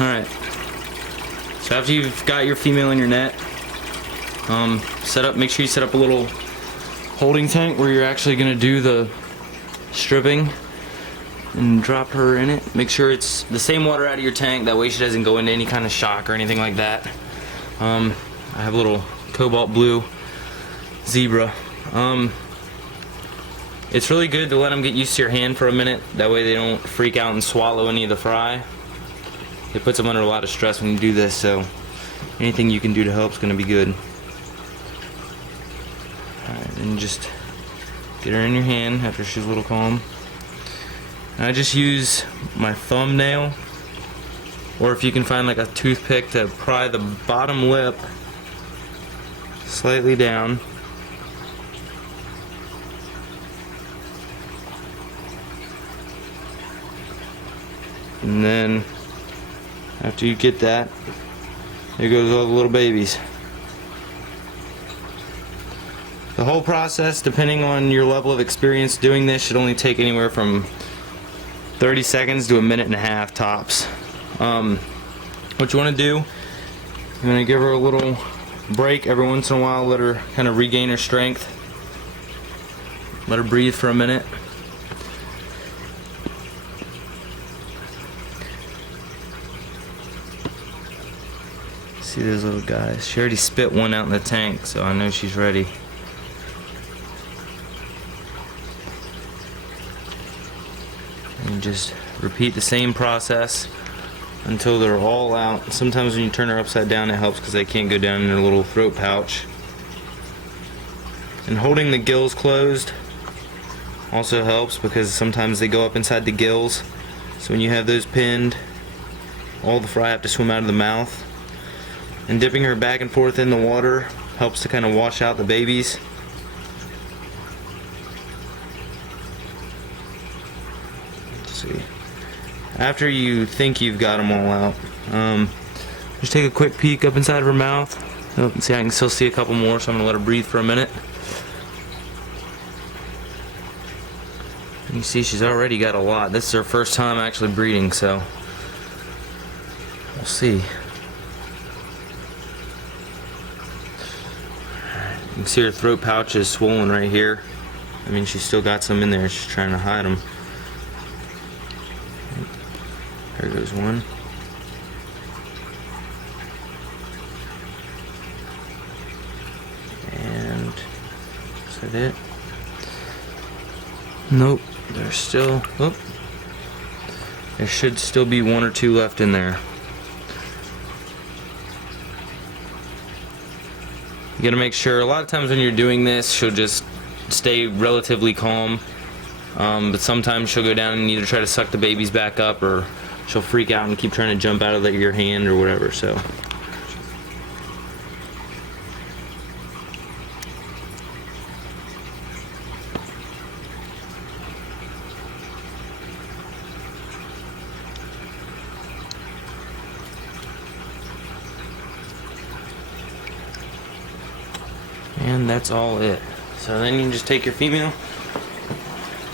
Alright. So after you've got your female in your net, make sure you set up a little holding tank where you're actually going to do the stripping and drop her in it. Make sure it's the same water out of your tank, that way she doesn't go into any kind of shock or anything like that. I have a little cobalt blue zebra. It's really good to let them get used to your hand for a minute, that way they don't freak out and swallow any of the fry. It puts them under a lot of stress when you do this, so anything you can do to help is going to be good. Alright, then just get her in your hand after she's a little calm. And I just use my thumbnail, or if you can find like a toothpick, to pry the bottom lip slightly down. And then after you get that, there goes all the little babies. The whole process, depending on your level of experience doing this, should only take anywhere from 30 seconds to a minute and a half tops. What you want to do, you're going to give her a little break every once in a while, let her kind of regain her strength. Let her breathe for a minute. See those little guys? She already spit one out in the tank, so I know she's ready. And just repeat the same process until they're all out. Sometimes when you turn her upside down, it helps because they can't go down in their little throat pouch. And holding the gills closed also helps, because sometimes they go up inside the gills. So when you have those pinned, all the fry have to swim out of the mouth. And dipping her back and forth in the water helps to kind of wash out the babies. Let's see. After you think you've got them all out, just take a quick peek up inside of her mouth. Oh, see, I can still see a couple more, so I'm going to let her breathe for a minute. You see she's already got a lot. This is her first time actually breeding, so we'll see. You can see her throat pouch is swollen right here. I mean, she's still got some in there. She's trying to hide them. There goes one. And is that it? Nope. There's still. Oh, there should still be one or two left in there. You gotta make sure, a lot of times when you're doing this, she'll just stay relatively calm, but sometimes she'll go down and either try to suck the babies back up, or she'll freak out and keep trying to jump out of your hand or whatever. So and that's all it. So then you can just take your female.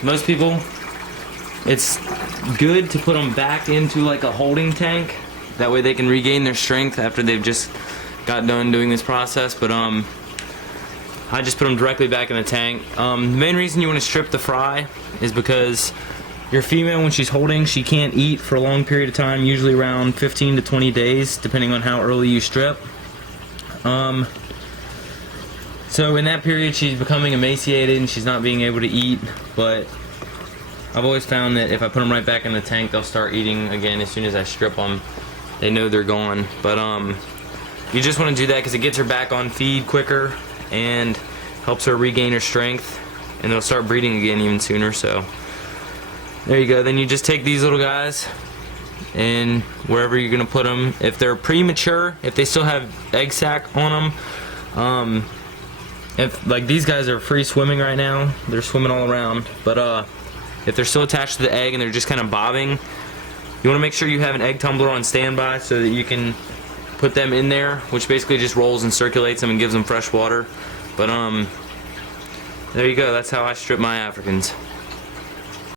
Most people, it's good to put them back into like a holding tank. That way they can regain their strength after they've just got done doing this process. But I just put them directly back in the tank. The main reason you want to strip the fry is because your female, when she's holding, she can't eat for a long period of time, usually around 15 to 20 days, depending on how early you strip. So in that period she's becoming emaciated and she's not being able to eat, but I've always found that if I put them right back in the tank, they'll start eating again as soon as I strip them. They know they're gone. But you just want to do that because it gets her back on feed quicker and helps her regain her strength, and they'll start breeding again even sooner. So there you go. Then you just take these little guys and wherever you're going to put them. If they're premature, if they still have egg sac on them, if like these guys are free swimming right now, they're swimming all around, but if they're still attached to the egg and they're just kind of bobbing, you want to make sure you have an egg tumbler on standby so that you can put them in there, which basically just rolls and circulates them and gives them fresh water. But there you go, that's how I strip my Africans.